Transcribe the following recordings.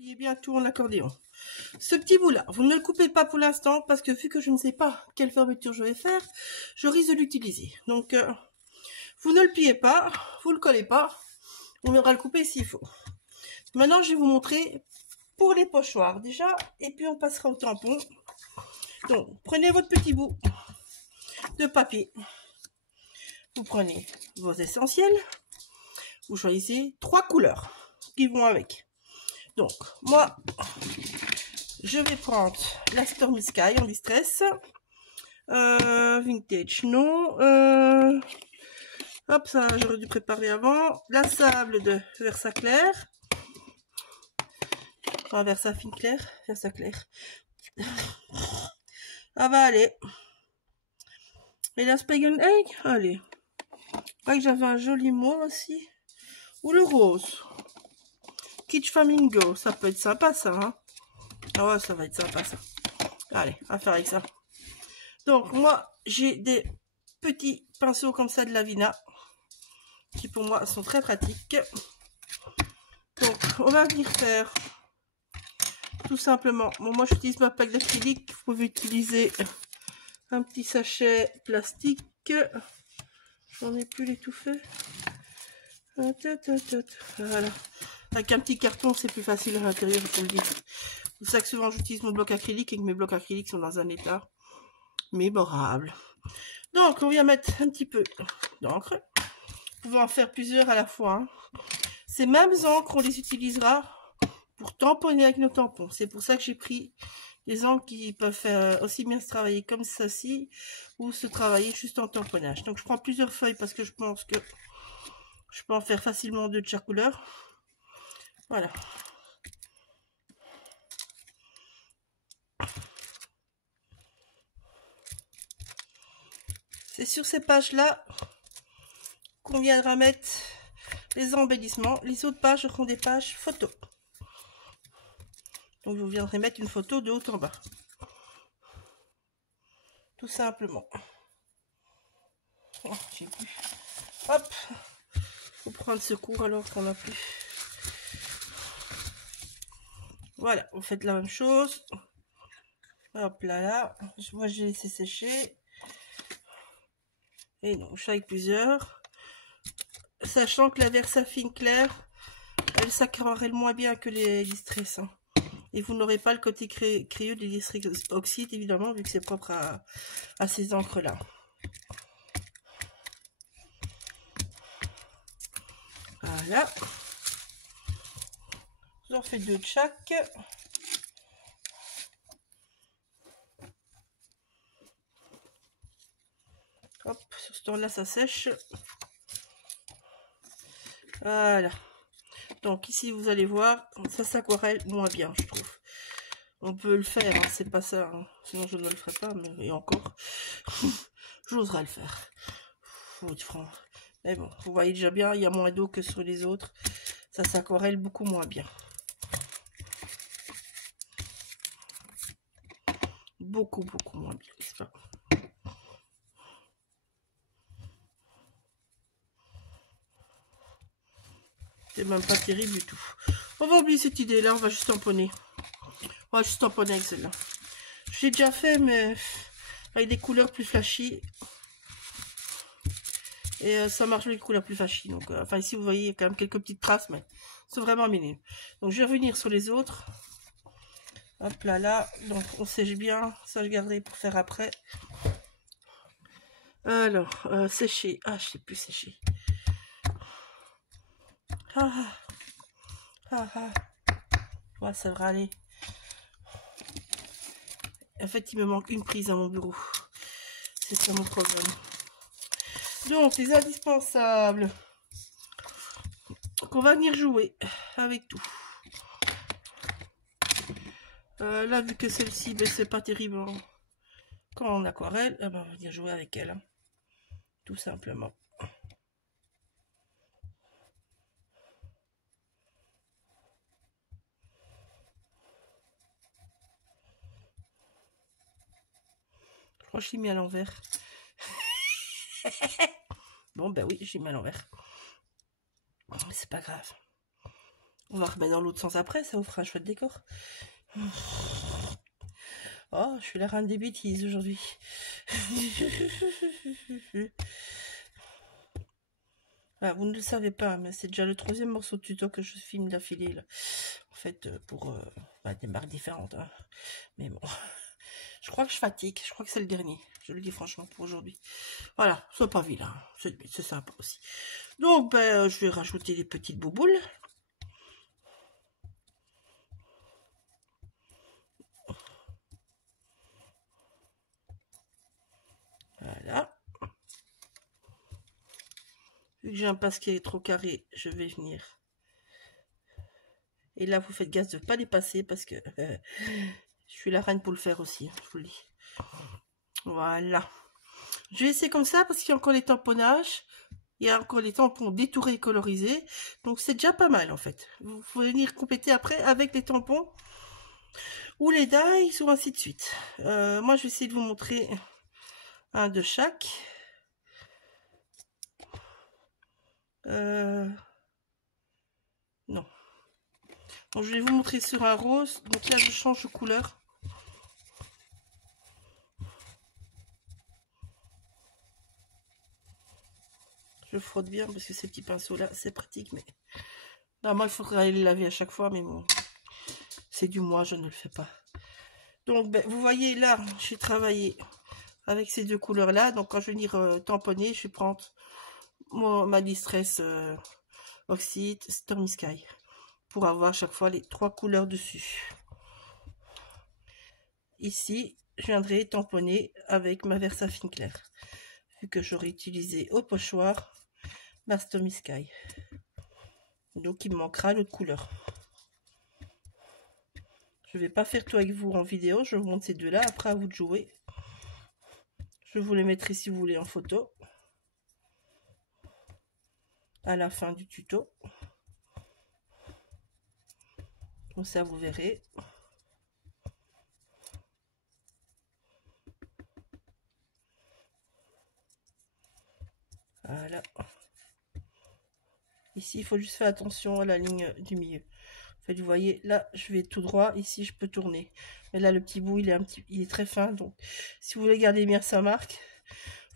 pliez bien tout en accordéon. Ce petit bout là, vous ne le coupez pas pour l'instant parce que vu que je ne sais pas quelle fermeture je vais faire, je risque de l'utiliser. Donc vous ne le pliez pas, vous le collez pas, on viendra le couper s'il faut. Maintenant je vais vous montrer pour les pochoirs déjà, et puis on passera au tampon. Donc prenez votre petit bout de papier, vous prenez vos essentiels, vous choisissez 3 couleurs qui vont avec. Donc moi je vais prendre la Stormy Sky en distress, vintage non, hop, ça j'aurais dû préparer avant, la sable de Versa Clair, enfin Versa Fine Clair, Versa Clair, ah bah allez, et la Spagan Egg, allez, ouais, que j'avais un joli mot aussi, ou le rose, Kitsch Flamingo, ça peut être sympa ça, hein. Ah ouais, ça va être sympa ça. Allez, on va faire avec ça. Donc moi, j'ai des petits pinceaux comme ça de Lavina, qui pour moi sont très pratiques. Donc on va venir faire tout simplement. Bon, moi j'utilise ma plaque d'acrylique, vous pouvez utiliser un petit sachet plastique. J'en ai plus l'étouffer. Voilà. Avec un petit carton, c'est plus facile à l'intérieur, je vous le dis. C'est pour ça que souvent j'utilise mon bloc acrylique et que mes blocs acryliques sont dans un état mémorable. Donc on vient mettre un petit peu d'encre. Vous pouvez en faire plusieurs à la fois. Hein. Ces mêmes encres, on les utilisera pour tamponner avec nos tampons. C'est pour ça que j'ai pris des encres qui peuvent faire aussi bien se travailler comme ceci ou se travailler juste en tamponnage. Donc je prends plusieurs feuilles parce que je pense que je peux en faire facilement 2 de chaque couleur. Voilà. C'est sur ces pages-là qu'on viendra mettre les embellissements. Les autres pages seront des pages photos. Donc vous viendrez mettre une photo de haut en bas. Tout simplement. Oh, j'ai plus. Hop. Faut prendre secours alors qu'on a plus. Voilà, vous faites la même chose. Hop là, là. Moi j'ai laissé sécher. Et donc je fais avec plusieurs. Sachant que la Versa Fine Clair, elle s'aquarelle moins bien que les distress. Hein. Et vous n'aurez pas le côté crayeux des distress oxyde, évidemment, vu que c'est propre à ces encres-là. Voilà. J'en fais 2 de chaque. Hop, sur ce temps-là, ça sèche. Voilà. Donc ici, vous allez voir, ça s'aquarelle moins bien, je trouve. On peut le faire, hein, c'est pas ça. Hein. Sinon, je ne le ferai pas, mais et encore, j'oserais le faire. Faut être franc. Mais bon, vous voyez déjà bien, il y a moins d'eau que sur les autres. Ça s'aquarelle beaucoup moins bien. Beaucoup moins bien, n'est-ce pas? C'est même pas terrible du tout. On va oublier cette idée-là, on va juste tamponner. On va juste tamponner avec celle-là. J'ai déjà fait, mais avec des couleurs plus flashy. Et ça marche avec les couleurs plus flashy. Donc, enfin, ici, vous voyez, il y a quand même quelques petites traces, mais c'est vraiment minime. Donc, je vais revenir sur les autres. Hop là, là. Donc, on sèche bien. Ça, je garderai pour faire après. Alors, sécher. Ah, je sais plus sécher. Ouais, ça devrait aller. En fait, il me manque une prise à mon bureau. C'est ça mon problème. Donc, les indispensables. Donc, on va venir jouer avec tout. Là, vu que celle-ci, ben, c'est pas terrible hein. Quand on aquarelle, eh ben, on va venir jouer avec elle. Hein. Tout simplement. Je crois que je l'ai mis à l'envers. Bon, ben oui, j'ai mis à l'envers. C'est pas grave. On va remettre dans l'autre sens après, ça vous fera un chouette décor. Oh, je suis la reine des bêtises aujourd'hui. Ah, vous ne le savez pas, mais c'est déjà le 3e morceau de tuto que je filme d'affilée, là. En fait, pour des marques différentes. Hein. Mais bon, je crois que je fatigue. Je crois que c'est le dernier. Je le dis franchement pour aujourd'hui. Voilà, c'est pas vilain. C'est sympa aussi. Donc, ben, je vais rajouter des petites bouboules. Voilà. Vu que j'ai un passe qui est trop carré, je vais venir. Et là, vous faites gaffe de ne pas dépasser parce que je suis la reine pour le faire aussi, hein, je vous le dis. Voilà. Je vais laisser comme ça parce qu'il y a encore les tamponnages. Il y a encore les tampons détourés et colorisés. Donc, c'est déjà pas mal, en fait. Vous pouvez venir compléter après avec les tampons ou les dies ou ainsi de suite. Moi, je vais essayer de vous montrer un de chaque. Non. Bon, je vais vous montrer sur un rose. Donc là, je change de couleur. Je frotte bien parce que ces petits pinceaux là, c'est pratique, mais normalement il faudrait aller les laver à chaque fois, mais bon, c'est du moi, je ne le fais pas. Donc ben, vous voyez là, j'ai travaillé avec ces deux couleurs là. Donc quand je vais venir tamponner, je vais prendre ma Distress Oxide Stormy Sky pour avoir chaque fois les 3 couleurs dessus. Ici, je viendrai tamponner avec ma Versafine claire, vu que j'aurais utilisé au pochoir ma Stormy Sky. Donc il me manquera l'autre couleur. Je vais pas faire tout avec vous en vidéo, je vous montre ces deux là, après à vous de jouer. Je vous les mettrai si vous voulez en photo à la fin du tuto. Comme ça vous verrez. Voilà. Ici il faut juste faire attention à la ligne du milieu. En fait, vous voyez là je vais tout droit, ici je peux tourner. Mais là le petit bout il est très fin, donc si vous voulez garder bien sa marque,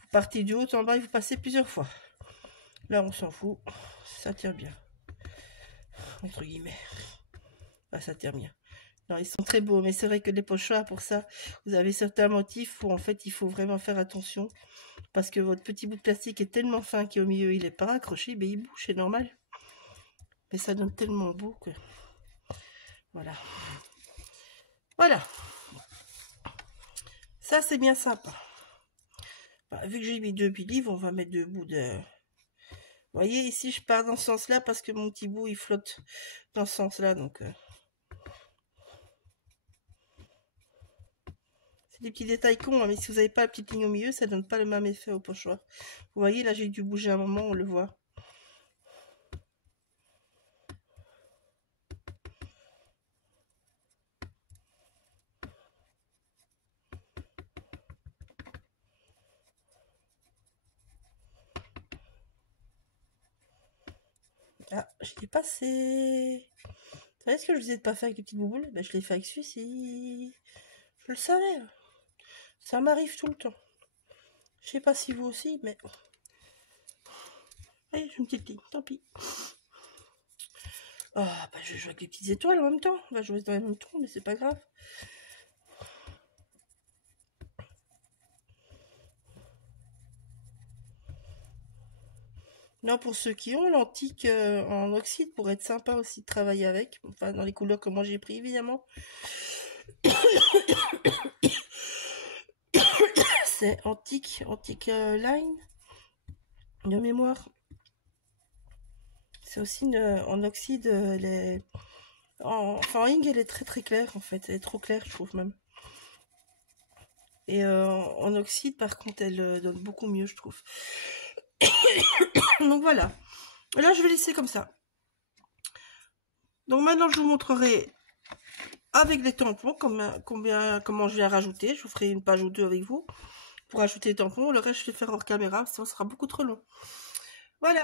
vous partez du haut en bas et vous passez plusieurs fois. Là on s'en fout, ça tient bien. Entre guillemets. Ah, ça tient bien. Alors, ils sont très beaux, mais c'est vrai que les pochoirs, pour ça, vous avez certains motifs où en fait il faut vraiment faire attention parce que votre petit bout de plastique est tellement fin qu'au milieu il n'est pas accroché, mais il bouge, c'est normal. Mais ça donne tellement beau que voilà. Voilà. Ça c'est bien sympa. Bah, vu que j'ai mis 2 livres, on va mettre 2 bouts de. Vous voyez ici je pars dans ce sens-là parce que mon petit bout il flotte dans ce sens-là, donc. C'est des petits détails cons, hein, mais si vous n'avez pas la petite ligne au milieu, ça donne pas le même effet au pochoir. Vous voyez, là, j'ai dû bouger un moment, on le voit. Ah, je l'ai passé. Vous savez ce que je vous disais de pas faire avec les petites bouboules? Ben, je l'ai fait avec celui-ci. Je le savais. Ça m'arrive tout le temps. Je sais pas si vous aussi, mais... Allez, j'ai une petite ligne, tant pis. Oh, bah, je vais jouer avec les petites étoiles en même temps. On va jouer dans les mêmes tons, mais c'est pas grave. Non, pour ceux qui ont l'antique en oxyde, pour être sympa aussi de travailler avec. Enfin, dans les couleurs que moi j'ai pris, évidemment. C'est antique line de mémoire. C'est aussi en oxyde, enfin en ink elle est très très claire en fait, elle est trop claire je trouve même. Et en oxyde par contre elle donne beaucoup mieux je trouve. Donc voilà, là je vais laisser comme ça. Donc maintenant je vous montrerai avec les tampons comment je viens rajouter. Je vous ferai une page ou deux avec vous pour ajouter les tampons. Le reste je vais faire hors caméra, ça sera beaucoup trop long. Voilà.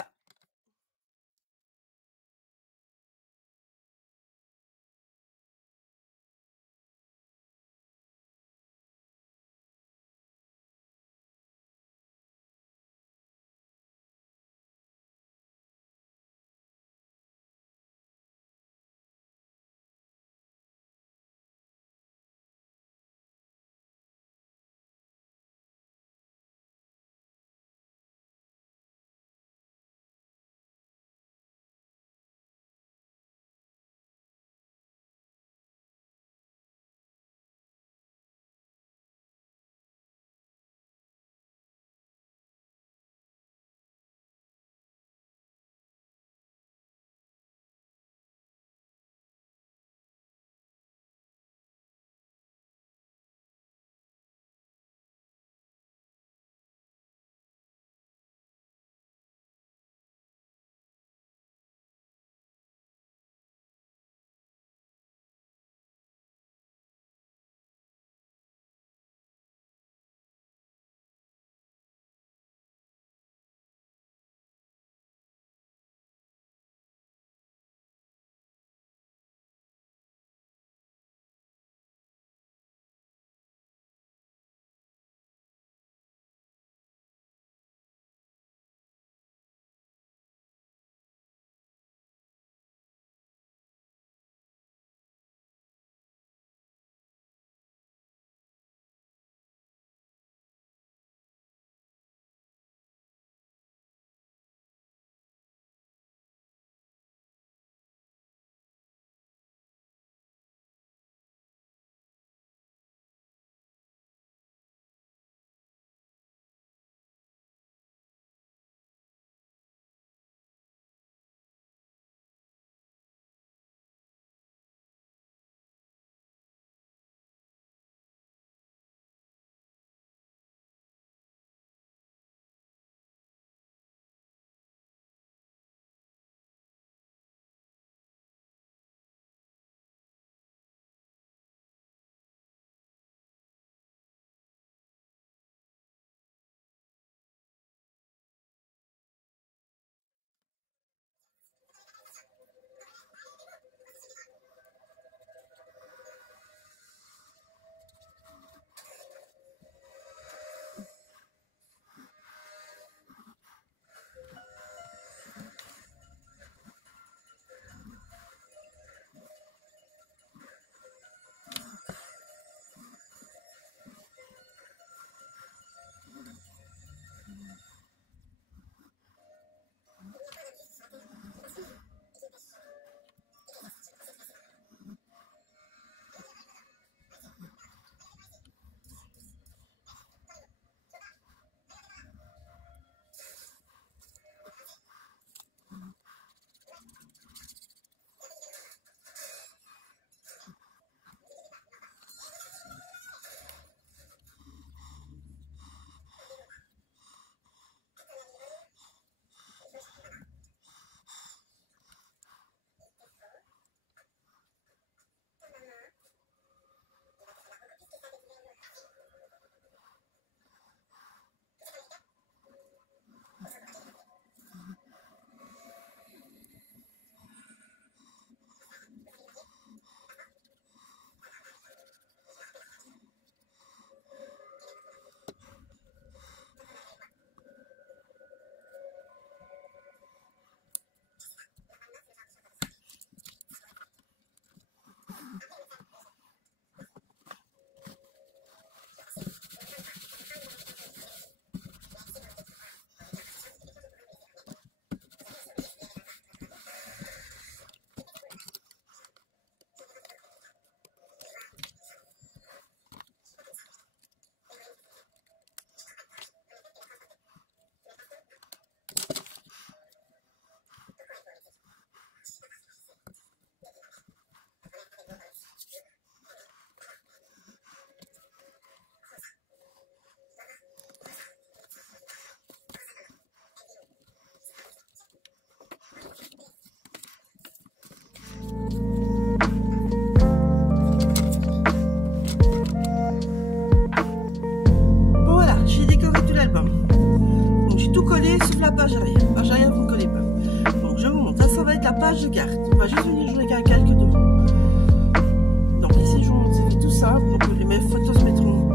simple, donc mes photos se mettront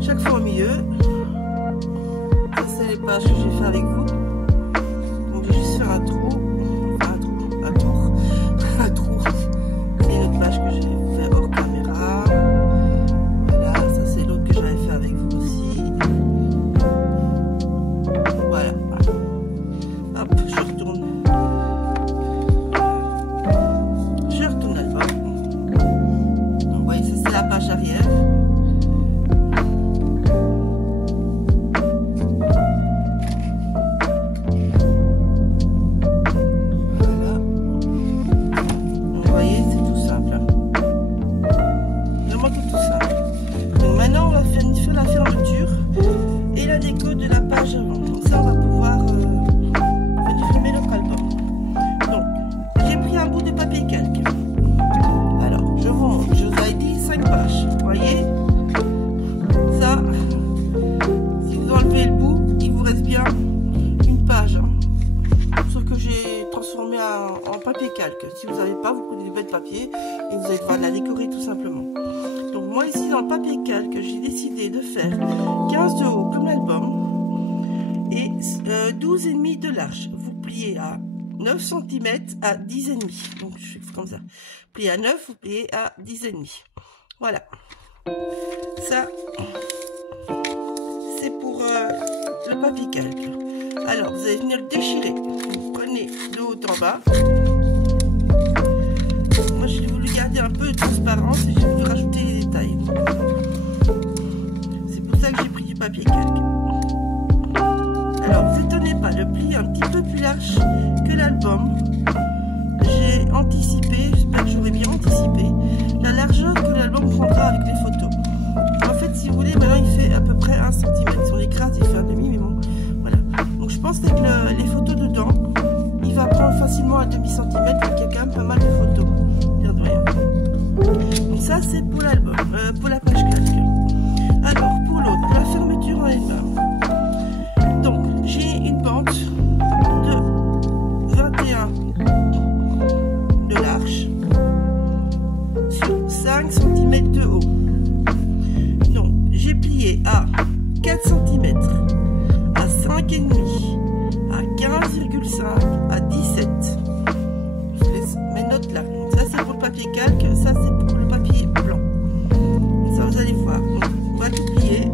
chaque fois au milieu. Ça c'est les pages que j'ai fait avec vous. Donc je vais juste faire un trou, un trou. C'est une autre page que j'ai fait hors caméra. Voilà, ça c'est l'autre que j'avais fait avec vous aussi. Voilà. Hop, je retourne. L'album. Donc vous voyez, ça c'est la page arrière. Si vous n'avez pas, vous prenez du bête de papier et vous allez devoir la décorer tout simplement. Donc moi ici dans le papier calque, j'ai décidé de faire 15 de haut comme l'album et 12,5 de large. Vous pliez à 9 cm à 10,5. Donc je fais comme ça. Pliez à 9, vous pliez à 10,5. Voilà. Ça, c'est pour le papier calque. Alors vous allez venir le déchirer. Vous prenez de haut en bas. Moi j'ai voulu garder un peu de transparence et j'ai voulu rajouter les détails. C'est pour ça que j'ai pris du papier calque. Alors vous étonnez pas, le pli est un petit peu plus large que l'album. J'ai anticipé, j'espère que j'aurais bien anticipé, la largeur que l'album prendra avec les photos. En fait si vous voulez, maintenant il fait à peu près 1 cm. Si on l'écrase il fait un demi, mais bon, voilà. Donc je pense qu'avec les photos dedans, il va prendre facilement un demi-centimètre, donc il y a quand même pas mal de photos. Donc ça c'est pour l'album, pour la page calque. Alors pour l'autre, la fermeture en elle-même. Donc j'ai une pente de 21 de large sur 5 cm de haut. Donc j'ai plié à 4 cm, à 5,5, à 15,5, à 17. Je laisse mes notes là. Ça c'est pour le papier calque, ça c'est pour le papier blanc. Ça vous allez voir. Donc, on va tout plier.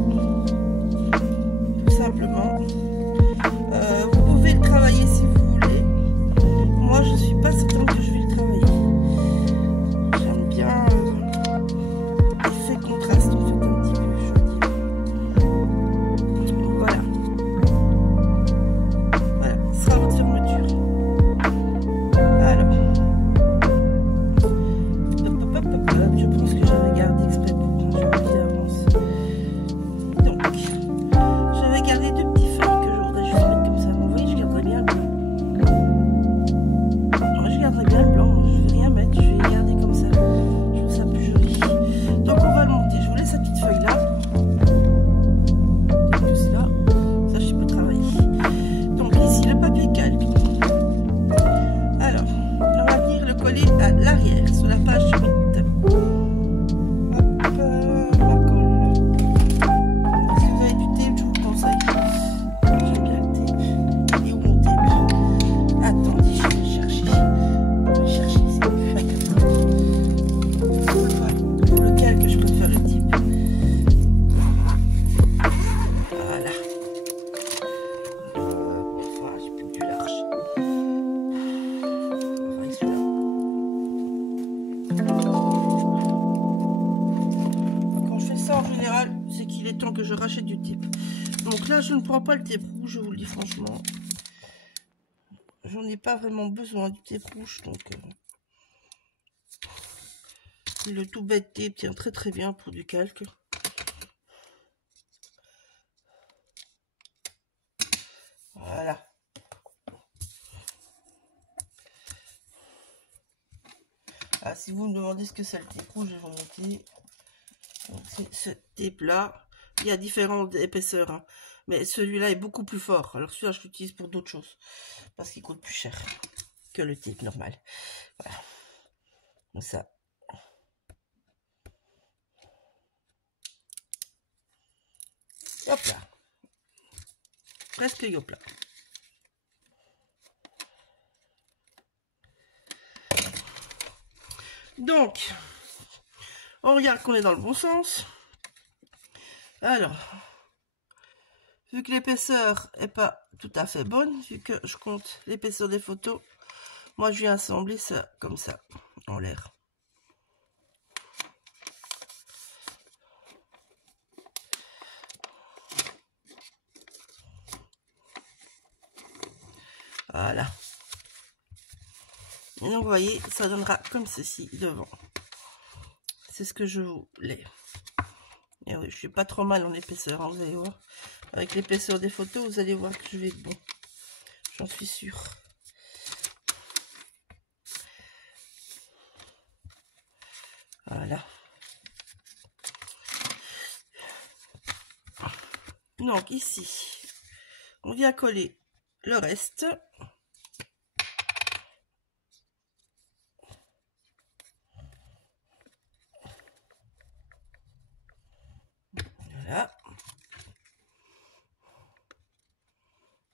Tout simplement. Vous pouvez le travailler si vous voulez. Moi je suis pas certaine que je vais le travailler. J'aime bien l'effet contraste en fait un petit peu, je veux dire. Voilà. Voilà, ce sera votre fermeture. Alors. Je pense que j'avais gardé exprès pour quand je reviens d'avance. Donc, j'avais gardé deux petits feuilles que je voudrais juste mettre comme ça. Vous voyez, je garderai bien le blanc. Moi, je garderai bien le blanc. Je vais rien mettre. Je vais garder comme ça. Je trouve ça plus joli. Donc, on va le monter. Je vous laisse cette petite feuille là. Plus là. Ça, je peux travailler. Donc, ici, le papier calque. Alors, on va venir le coller à l'arrière sur la page 8. Que je rachète du tape. Donc là je ne prends pas le tape rouge, je vous le dis franchement, j'en ai pas vraiment besoin du tape rouge. Donc le tout bête tape tient très très bien pour du calque. Voilà. Ah, si vous me demandez ce que c'est le tape rouge, je vais vous montrer. C'est ce tape là. Il y a différentes épaisseurs, hein. Mais celui-là est beaucoup plus fort. Alors celui-là, je l'utilise pour d'autres choses. Parce qu'il coûte plus cher que le tape normal. Voilà. Comme ça. Hop là. Presque yop là. Donc, on regarde qu'on est dans le bon sens. Alors, vu que l'épaisseur est pas tout à fait bonne, vu que je compte l'épaisseur des photos, moi je viens assembler ça comme ça, en l'air. Voilà. Et donc, vous voyez, ça donnera comme ceci devant. C'est ce que je voulais. Et oui, je suis pas trop mal en épaisseur, hein, vous allez voir. Avec l'épaisseur des photos, vous allez voir que je vais être bon. J'en suis sûre. Voilà. Donc ici, on vient coller le reste. Voilà.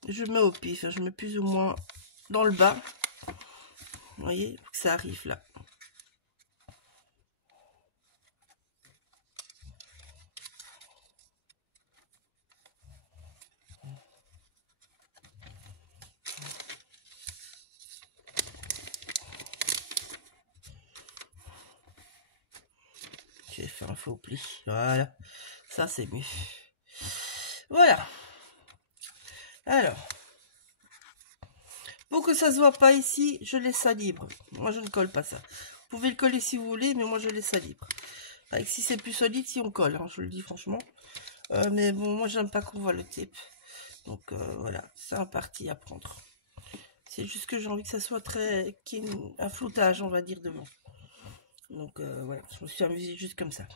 Je mets au pif, je mets plus ou moins dans le bas. Vous voyez, que ça arrive là. J'ai fait un faux pli. Voilà. Ça, c'est mieux. Voilà. Alors, pour que ça se voit pas ici, je laisse ça libre. Moi, je ne colle pas ça. Vous pouvez le coller si vous voulez, mais moi, je laisse ça libre. Avec si c'est plus solide, si on colle, hein, je le dis franchement. Mais bon, moi, j'aime pas qu'on voit le type. Donc, voilà. C'est un parti à prendre. C'est juste que j'ai envie que ça soit très... qu'il y ait un floutage, on va dire, devant. Donc, voilà. Je me suis amusée juste comme ça.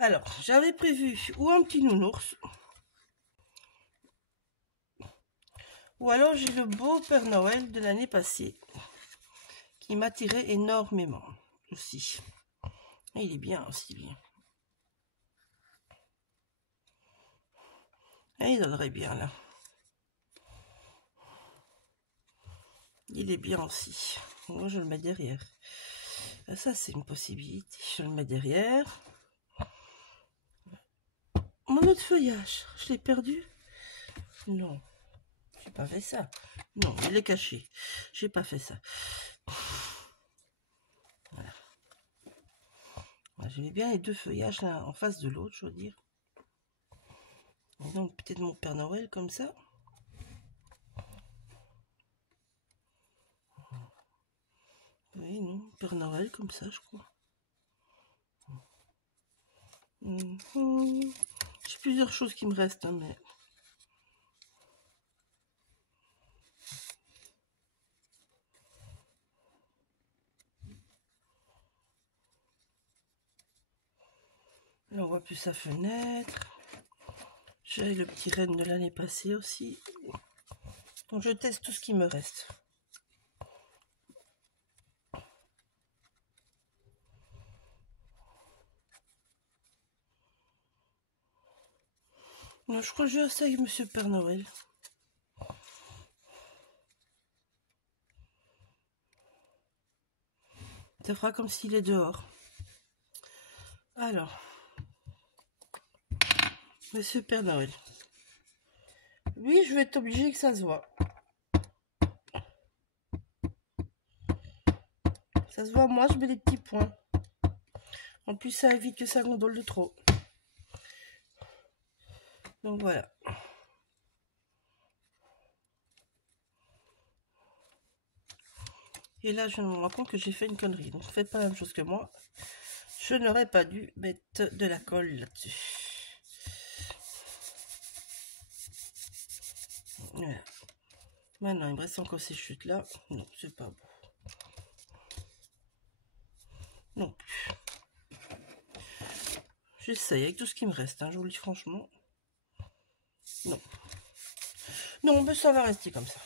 Alors, j'avais prévu ou un petit nounours, ou alors j'ai le beau Père Noël de l'année passée, qui m'attirait énormément aussi. Et il est bien aussi, bien. Et il donnerait bien, là. Il est bien aussi. Moi, je le mets derrière. Ça, c'est une possibilité. Je le mets derrière. Mon autre feuillage, je l'ai perdu? Non. J'ai pas fait ça. Non, il est caché. J'ai pas fait ça. Voilà. J'aimais bien les deux feuillages là en face de l'autre, je veux dire. Et donc peut-être mon Père Noël comme ça. Oui, non, Père Noël comme ça, je crois. J'ai plusieurs choses qui me restent, hein, mais... Là, on voit plus sa fenêtre. J'ai le petit renne de l'année passée aussi. Donc je teste tout ce qui me reste. Non, je crois que je vais rester avec Monsieur Père Noël. Ça fera comme s'il est dehors. Alors, Monsieur Père Noël. Lui, je vais être obligée que ça se voit. Ça se voit, moi, je mets des petits points. En plus, ça évite que ça gondole de trop. Donc, voilà. Et là, je me rends compte que j'ai fait une connerie. Donc, faites pas la même chose que moi. Je n'aurais pas dû mettre de la colle là-dessus. Voilà. Maintenant, il me reste encore ces chutes-là. Non, c'est pas beau. Non plus. J'essaye avec tout ce qui me reste, hein, je vous le dis franchement. Non. Non, mais ça va rester comme ça.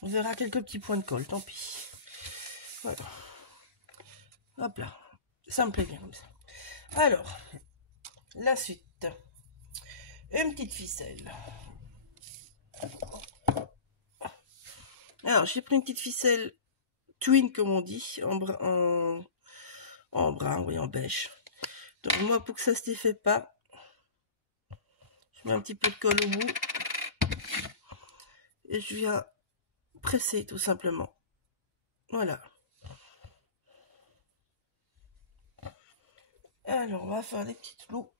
On verra quelques petits points de colle, tant pis. Voilà. Hop là. Ça me plaît bien comme ça. Alors, la suite. une petite ficelle. Alors, j'ai pris une petite ficelle twin, comme on dit, en brun, oui, en beige. Donc, moi, pour que ça se défait pas, je mets un petit peu de colle au bout. Et je viens presser, tout simplement. Voilà. Alors, on va faire des petites clous.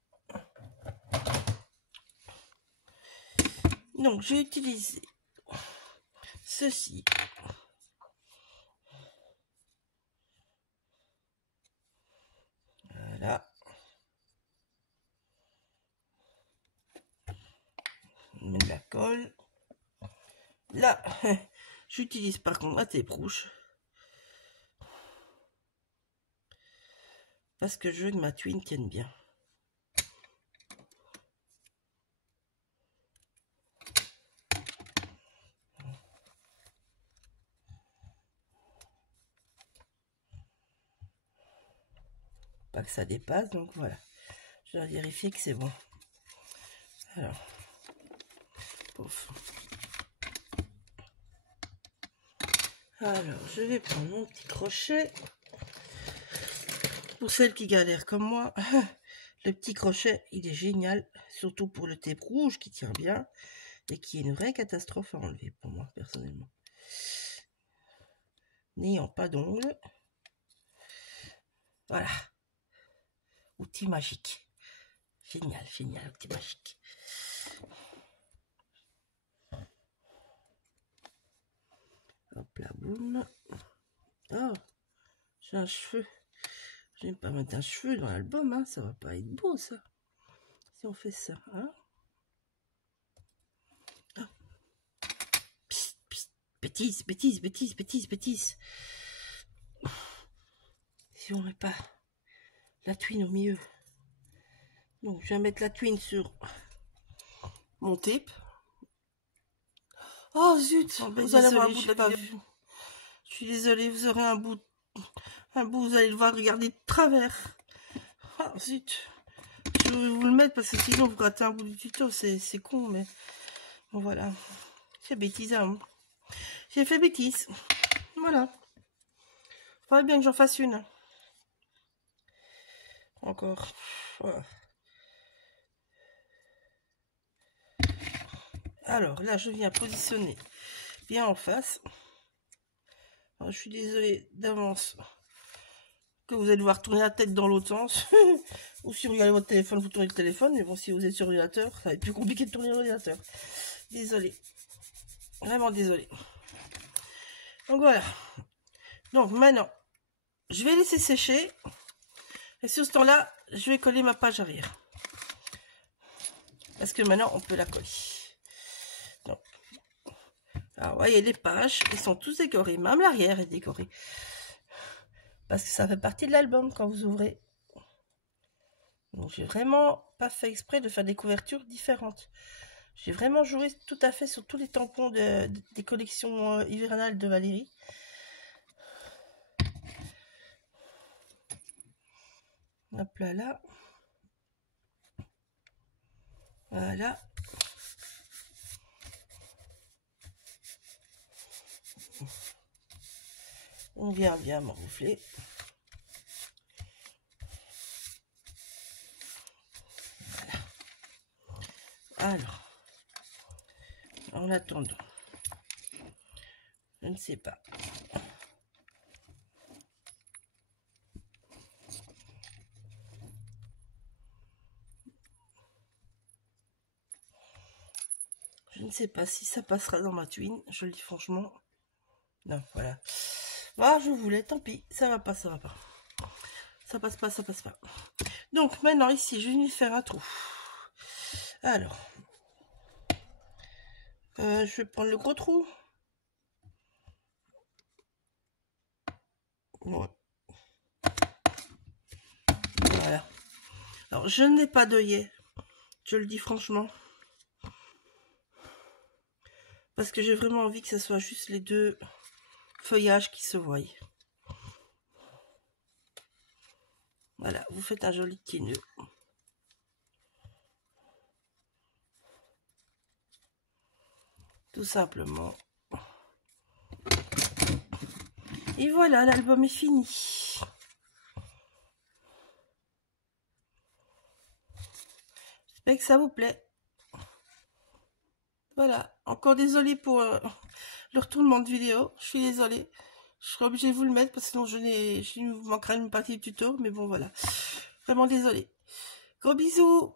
Donc, j'ai utilisé ceci. Voilà. On met de la colle. Là, j'utilise par contre la tape rouge. Parce que je veux que ma twine tienne bien. Pas que ça dépasse, donc voilà. Je dois vérifier que c'est bon. Alors, pouf. Alors, je vais prendre mon petit crochet. Pour celles qui galèrent comme moi, le petit crochet, il est génial. Surtout pour le tape rouge qui tient bien. Et qui est une vraie catastrophe à enlever pour moi, personnellement. N'ayant pas d'ongles. Voilà. Outil magique. Génial, génial, outil magique. Hop là, boum. Oh, j'ai un cheveu. Je vais pas mettre un cheveu dans l'album, hein. Ça va pas être beau, ça. Si on fait ça, hein. Oh. Psst, psst. Bêtise, bêtise, bêtise, bêtise, bêtise. Si on met pas la twine au milieu. Donc, je vais mettre la twine sur mon tape. Oh zut, vous allez voir un bout de la vidéo. Je suis désolée, vous aurez un bout, vous allez devoir regarder de travers. Ah zut, je vais vous le mettre parce que sinon vous ratez un bout du tuto, c'est con, mais bon voilà. C'est bêtise, hein. J'ai fait bêtise. Voilà. Faudrait bien que j'en fasse une. Encore. Voilà. Alors là, je viens positionner bien en face. Alors, je suis désolée d'avance que vous allez devoir tourner la tête dans l'autre sens. Ou si vous regardez votre téléphone, vous tournez le téléphone. Mais bon, si vous êtes sur l'ordinateur, ça va être plus compliqué de tourner l'ordinateur. Désolée. Vraiment désolée. Donc voilà. Donc maintenant, je vais laisser sécher. Et sur ce temps-là, je vais coller ma page arrière. Parce que maintenant, on peut la coller. Donc, alors, vous voyez, les pages, ils sont tous décorés. Même l'arrière est décoré. Parce que ça fait partie de l'album quand vous ouvrez. Donc, j'ai vraiment pas fait exprès de faire des couvertures différentes. J'ai vraiment joué tout à fait sur tous les tampons des collections hivernales de Valérie. Hop là, là. Voilà. On vient bien m'enroufler. Voilà. Alors, en attendant, je ne sais pas. Je ne sais pas si ça passera dans ma twine, je le dis franchement. Non, voilà. Ah, je voulais, tant pis, ça va pas, ça va pas. Ça passe pas, ça passe pas. Donc maintenant ici, je vais venir faire un trou. Alors, je vais prendre le gros trou. Ouais. Voilà. Alors, je n'ai pas d'œillet, je le dis franchement. Parce que j'ai vraiment envie que ce soit juste les deux feuillages qui se voient. Voilà, vous faites un joli petit nœud. tout simplement. Et voilà, l'album est fini. J'espère que ça vous plaît. Voilà, encore désolée pour le retournement de vidéo. Je suis désolée. Je serai obligée de vous le mettre parce que sinon je vous manquerai une partie du tuto. Mais bon, voilà. Vraiment désolée. Gros bisous.